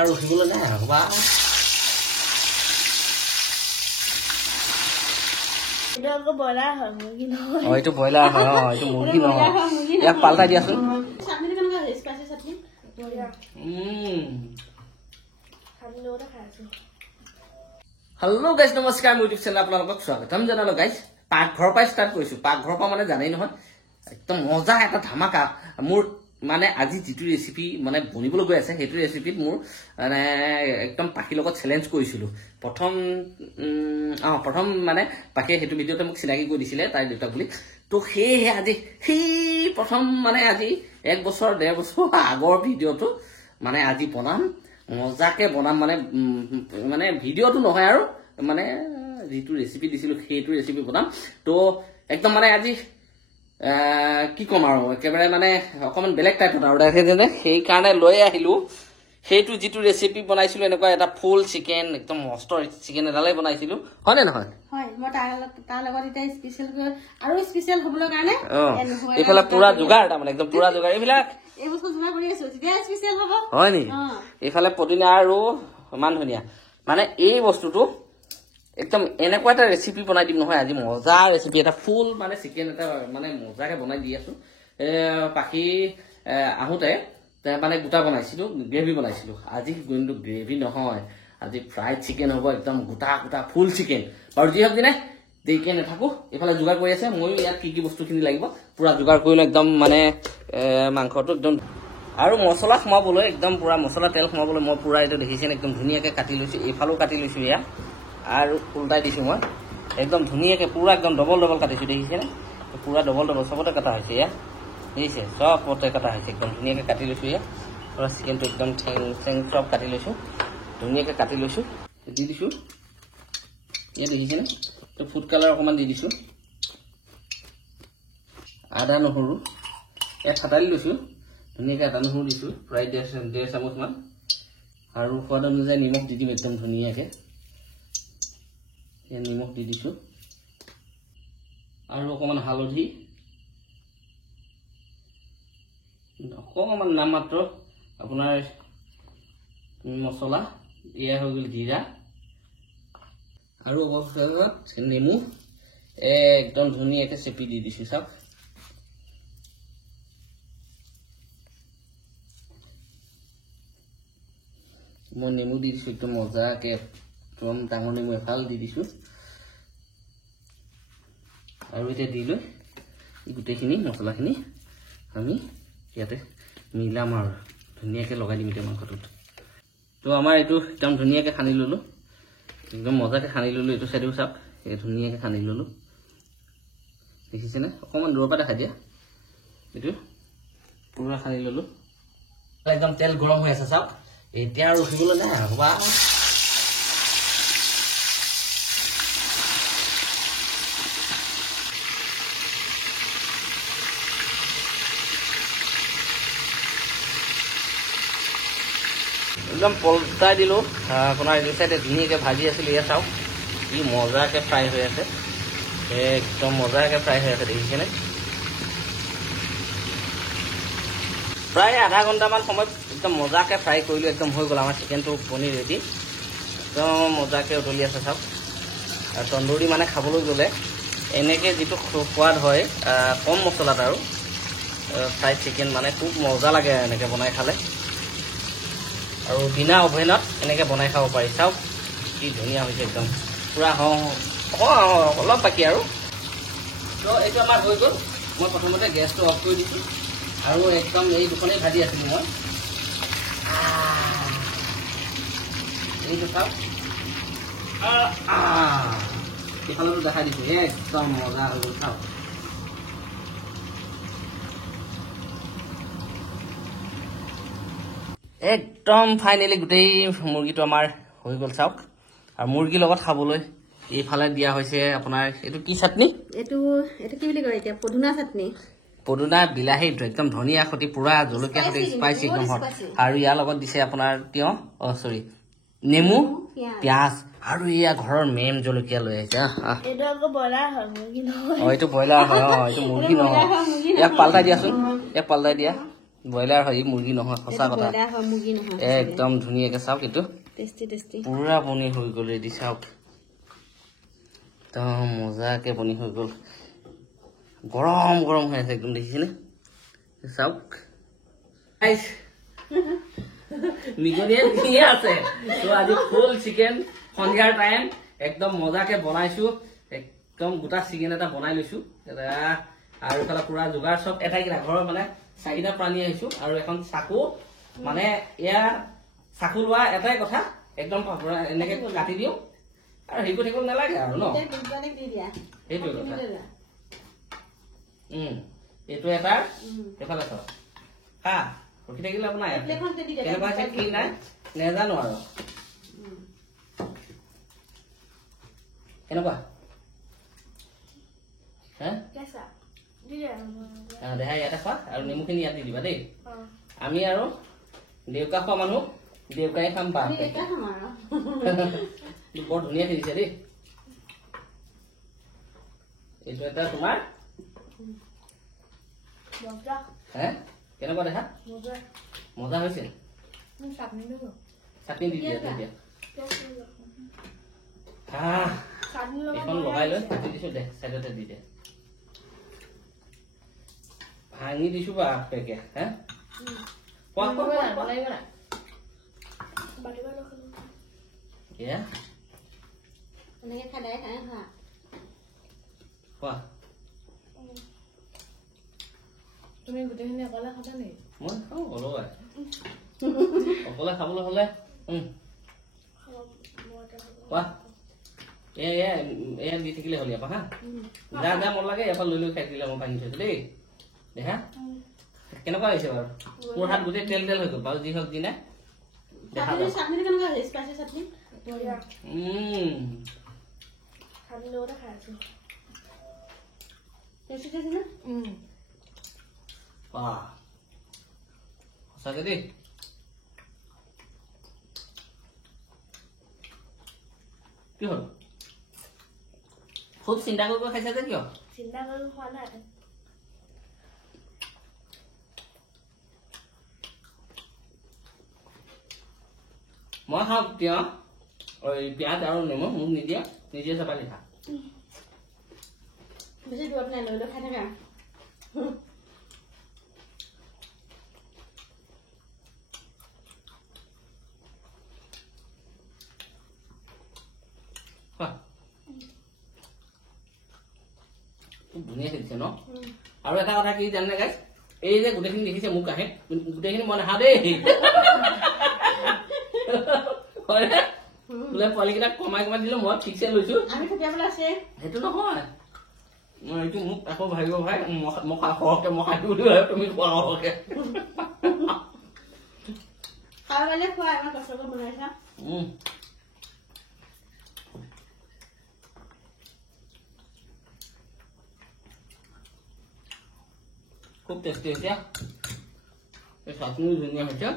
আৰু উঠিবলৈ নাই বা এইটো ব্ৰইলাৰ হয় মুৰ্গী নহয় এইটো ব্ৰইলাৰ হয় এইটো মুৰ্গী নহয় ইয়াক পাল্টাই দিয়াচোন চাটনিটো কেনেকুৱা হৈছে স্পাইচি চাটনি হেল্ল' গাইজ নমস্কাৰ মোৰ ইউটিউব চেনেল আপোনালোকক স্বাগতম জনালো গাইজ পাকঘৰৰ পৰা ষ্টাৰ্ট কৰিছো পাকঘৰৰ পৰা মানে জানেই নহয় একদম মজা এটা ধামাকা মোৰ মানে আজি যিটো ৰেচিপি মানে বনিবলৈ গৈ আছে সেইটো ৰেচিপিত মোৰ মানে একদম পাখিৰ লগত চেলেঞ্জ কৰিছিলো প্ৰথম মানে পাখিয়ে সেইটো ভিডিঅ'তে মোক চিনাকি কৰি দিছিলে তাইৰ দেউতাক বুলি তো সেয়েহে আজি সেই প্ৰথম মানে আজি 1 বছৰ 1.5 বছৰ আগৰ ভিডিঅ'টো মানে আজি বনাম মজাকে বনাম মানে ভিডিঅ'টো নহয় আৰু মানে যিটো ৰেচিপি দিছিলো সেইটো ৰেচিপি বনাম তো একদম মানে আজি কি কম আৰু একেবাৰে মানে অকমান বেলেগ টাইপৰ আৰু সেই কাৰণে লৈ আহিলো সেইটো যিটো ৰেচিপি বনাইছিলো এনেকুৱা এটা ফুল চিকেন একদম মস্ত চিকেন এডালে বনাইছিলো হয় নে নহয় হয় মই তাৰ লগত এটা স্পেশাল আৰু স্পেশাল হ'বলৈ কাৰণে এইফালে পুৰা যোগাৰ তাৰমানে একদম পুৰা যোগাৰ এইবিলাক এই বস্তু যোগাৰ কৰি আছো তেতিয়া স্পেশাল হ'ব হয় নি এইফালে পদিনা আৰু মান ধনিয়া মানে এই বস্তুটো একদম এনেকুৱা এটা ৰেচিপি বনাই দিম নহয় আজি মজা ৰেচিপি এটা ফুল মানে চিকেন এটা মানে মজাকে বনাই দি আছো পাখি আহোঁতে মানে গোটা বনাইছিলো গ্ৰেভি বনাইছিলো আজি কিন্তু গ্ৰেভি নহয় আজি ফ্ৰাইড চিকেন হ'ব একদম গোটা গোটা ফুল চিকেন আৰু যি হওক দিনে দেৰিকে নাথাকো এইফালে যোগাৰ কৰি আছে ময়ো ইয়াত কি কি বস্তুখিনি লাগিব পুৰা যোগাৰ কৰিলো একদম মানে মাংসটো একদম আৰু মছলা সোমাবলৈ একদম পুৰা মছলা তেল সোমাবলৈ মই পুৰা এইটো দেখিছেনে একদম ধুনীয়াকৈ কাটি লৈছো এইফালেও কাটি লৈছো ইয়াত আৰু উল্টাই দিছো মই একদম ধুনীয়াকৈ পুৰা একদম ডবল ডবল কাটিছো দেখিছেনে পুৰা ডবল ডবল চবতে কটা হৈছে ইয়াত দেখিছে চবতে কটা হৈছে একদম ধুনীয়াকৈ কাটি লৈছো ইয়াত পুৰা চিকেনটো একদম ঠেং চব কাটি লৈছো ধুনীয়াকৈ কাটি লৈছো দি দিছো ইয়াত দেখিছেনে তো ফুড কালাৰ অকণমান দি দিছো আদা নহৰু ইয়াত ফাটালি লৈছো ধুনীয়াকৈ আদা নহৰু দিছো প্ৰায় 1.5 চামুচমান আৰু সোৱাদ অনুযায়ী নিমখ দি দিম একদম ধুনীয়াকৈ নিমখ দি দিছো আৰু অকণমান হালধি অকণমান নাম মাত্ৰ আপোনাৰ মছলা এয়া হৈ গ'ল জিৰা আৰু অৱশ্যে নেমু একদম ধুনীয়াকৈ চেপি দি দিছো চাওক মই নেমু দি দিছো একদম মজাকে একদম ডাঙৰ নেমু এফাল দি দিছো আৰু এতিয়া দি লৈ গোটেইখিনি মছলাখিনি আমি ইয়াতে মিলাম আৰু ধুনীয়াকৈ লগাই দিম এতিয়া মাংসটোত তো আমাৰ এইটো একদম ধুনীয়াকৈ সানি ল'লো একদম মজাকৈ সানি ল'লো এইটো চাইডেও চাওক এই ধুনীয়াকৈ সানি ল'লো দেখিছেনে অকণমান দূৰৰ পৰা দেখা দিয়া এইটো পুৰা সানি ল'লো একদম তেল গৰম হৈ আছে চাওক এতিয়া আৰু উঠিবলৈ নাই বা একদম পলটাই দিলো আপোনাৰ এইটো চাইডে ধুনীয়াকৈ ভাজি আছিলো এয়া চাওক কি মজাকৈ ফ্ৰাই হৈ আছে একদম মজাকৈ ফ্ৰাই হৈ আছে দেখিছেনে প্ৰায় আধা ঘণ্টামান সময়ত একদম মজাকৈ ফ্ৰাই কৰিলোঁ একদম হৈ গ'ল আমাৰ চিকেনটো পনীৰ ৰেডি একদম মজাকৈ উতলি আছে চাওক আৰু তন্দুৰী মানে খাবলৈ গ'লে এনেকৈ যিটো সোৱাদ হয় কম মছলাত আৰু ফ্ৰাইড চিকেন মানে খুব মজা লাগে এনেকৈ বনাই খালে আৰু বিনা অভেনত এনেকৈ বনাই খাব পাৰি চাওক কি ধুনীয়া হৈছে একদম পুৰা অলপ বাকী আৰু তো এইটো আমাৰ হৈ গ'ল মই প্ৰথমতে গেছটো অফ কৰি দিছোঁ আৰু একদম এই দুখনেই ভাজি আছিলোঁ মই এইটো চাওক এইফালেতো দেখাই দিছোঁ একদম মজা হৈ গ'ল চাওক একদম ফাইনেলি গোটেই মুৰ্গীটো আমাৰ হৈ গ'ল চাওক আৰু মুৰ্গীৰ লগত খাবলৈ এইফালে দিয়া হৈছে আপোনাৰ এইটো কি চাটনি এইটো কি বুলি কয় এতিয়া পদুনা চাটনি পদুনা বিলাহী একদম ধনিয়া সৈতে পুৰা জলকীয়া সৈতে স্পাইচি একদম হট আৰু ইয়াৰ লগত দিছে আপোনাৰ তিয়হ নেমু পিঁয়াজ আৰু এয়া ঘৰৰ মেইন জলকীয়া লৈ আহিছে এইটো আকৌ ব্ৰইলাৰ হয় মুৰ্গী নহয় এইটো ব্ৰইলাৰ হয় এইটো মুৰ্গী নহয় ইয়াক পাল্টাই দিয়াচোন ইয়াক পাল্টাই দিয়া ব্ৰইলাৰ হয় মুৰ্গী নহয় সঁচা কথা ব্ৰইলাৰ হয় মুৰ্গী নহয় একদম ধুনীয়াকে চাওক এইটো টেষ্টি টেষ্টি পুৰা বনি হৈ গ'ল ৰেডি চাওক একদম মজাকে বনি হৈ গ'ল গৰম গৰম হৈ আছে একদম দেখিছেনে চাওক নিগনিয়ে নিয়ে আছে তো আজি ফুল চিকেন সন্ধিয়াৰ টাইম একদম মজাকে বনাইছো একদম গোটা চিকেন এটা বনাই লৈছো আৰু ইফালে পুৰা যোগাৰ চব এটাই কিনা ঘৰৰ মানে 4টা প্ৰাণী আহিছো আৰু এখন চাকু মানে এয়া চাকু লোৱা এটাই কথা একদম এনেকে কাটি দিওঁ আৰু হেৰি কৰি থাকিব নালাগে আৰু ন সেইটোৱে কথা এইটো এটা এফালে থ খা ৰখি থাকিলে আপোনাৰ কেনেকুৱা আছে কি নাই নেজানো আৰু কেনেকুৱা দেহা ইয়াতে খোৱা আৰু নেমুখিনি ইয়াত দি দিবা দেই আমি আৰু দেউকা খোৱা মানুহ দেউকাই খাম বা বৰ ধুনীয়া খেলিছে দেই এইটো এটা তোমাৰ কেনেকুৱা দেখা মজা হৈছে চাটনি দি দিয়া এইখন লগাই লৈ কাটি দিছো দে চাইডতে দি দে ভাঙি দিছো বা পেকে কোৱা তুমি গোটেইখিনি অকলে খাবা নেকি মই খাওঁ অলপ অকলে খাবলৈ হলে কোৱা এয়া দি থাকিলে হ'ল ইয়াৰ পৰা যা যা মন লাগে ইয়াৰ পৰা লৈ লৈ খাই দিলে মই ভাঙি থৈছো দেই দেখা কেনেকুৱা হৈছে বাৰু মোৰ হাত গোটেই তেল তেল হৈ গ'ল বাৰু যি হওক দি নাই সঁচাকে দেই কি হ'ল খুব চিন্তা কৰিব খাইছা যে কিয় চিন্তা কৰি খোৱা নাই মই খাওঁ তিয়হ পিঁয়াজ আৰু নেমু মোক নিদিয়া নিজে চাপালি খা বেছি দূৰত নাই লৈ লৈ খাই থাকা ধুনীয়া খেলিছে ন আৰু এটা কথা কি জানে গাইছ এই যে গোটেইখিনি দেখিছে মোক আহে গোটেইখিনি মই নাখাওঁ দেই বোলে পোৱালিকেইটাক কমাই কমাই দিলো মই ঠিকছে লৈছো সেইটো নহয় মই এইটো মোক আকৌ ভাবিব ভাই মই সৰহকে মই খাই বুলি ভাবে তুমি খোৱা সৰহকে খুব টেষ্টি হৈছে এই চাটনিও ধুনীয়া হৈছে